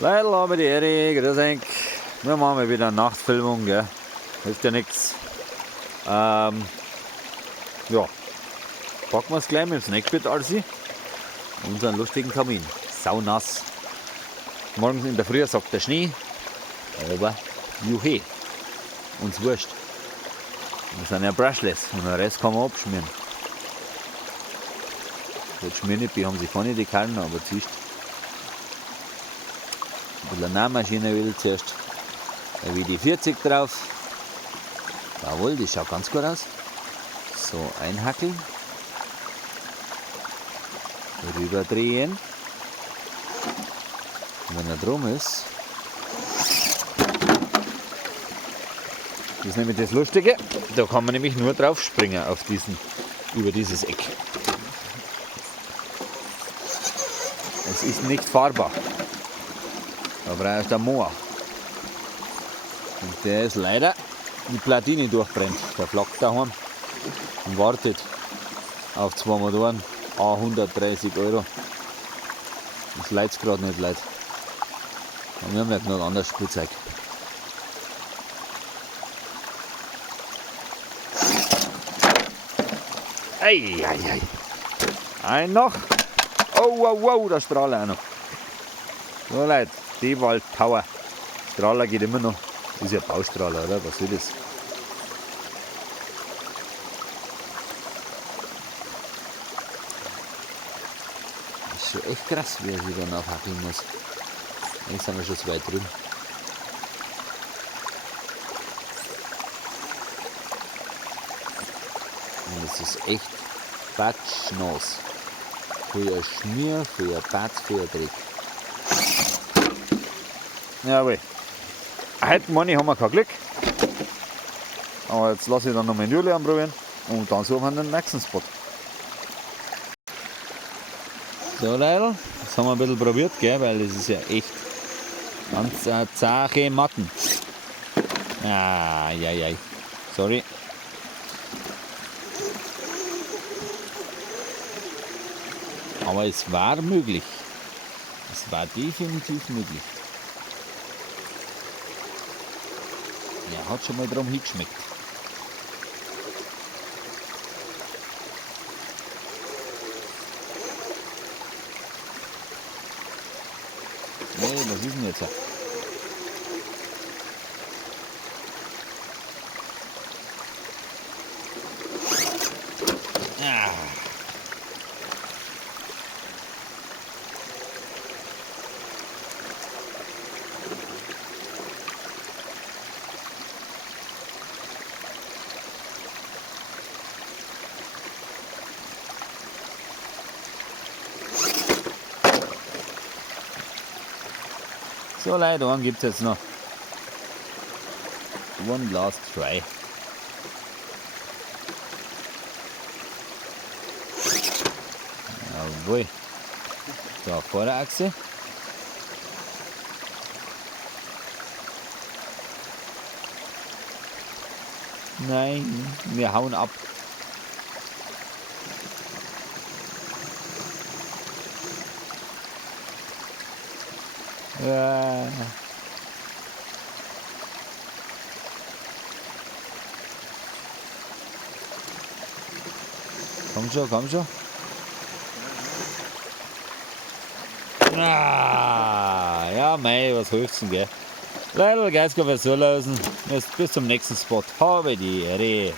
Leute, habe die Ehre, grüß euch. Wir machen mal wieder eine Nachtfilmung, gell? Hilft ja nichts. Ja, packen wir es gleich mit dem Snackbit Alsi. Unseren lustigen Kamin. Saunass. Morgen in der Früh sagt der Schnee, aber juhe, uns wurscht. Wir sind ja brushless und den Rest kann man abschmieren. Jetzt schmieren nicht, die haben sich vorne die Kalten, aber zischt. Ein bisschen Nähmaschine will zuerst. Da wie die 40 drauf. Jawohl, die schaut ganz gut aus. So, einhackeln. Rüber drehen. Und wenn er drum ist, das ist nämlich das Lustige, da kann man nämlich nur drauf springen auf über dieses Eck. Es ist nicht fahrbar. Da braucht der Moor. Und der ist leider die Platine durchbrennt. Der flackt daheim und wartet auf 2 Motoren. 130 €. Das leidet gerade nicht, Leute. Und wir haben ja noch ein anderes Spielzeug. Ei. Ein noch. Oh, der Strahler auch noch. So Leute, die Waldpower. Strahler geht immer noch. Das ist ja Baustrahler, oder? Was soll das? Das ist schon echt krass, wie er sich dann aufhackeln muss. Jetzt sind wir schon so weit drüben. Und es ist echt batschnass. Für Schmier, für Batz, für Dreck. Jawohl. Heute meine ich, haben wir kein Glück. Aber jetzt lasse ich dann noch mein Juli anprobieren und dann suchen wir den nächsten Spot. So Leute, das haben wir ein bisschen probiert, gell, weil das ist ja echt ganz zache Matten. Ai. Sorry. Aber es war möglich. Es war definitiv möglich. Ja, hat schon mal drum hingeschmeckt. Nee, was ist denn jetzt? So Leute, einen gibt es jetzt noch. One last try. Jawohl. So, Vorderachse. Nein, wir hauen ab. Ja. Komm schon. Ja, mei, was hilft's denn, gell? Leider, Geist kann so lösen. Bis zum nächsten Spot. Habe die Ehre.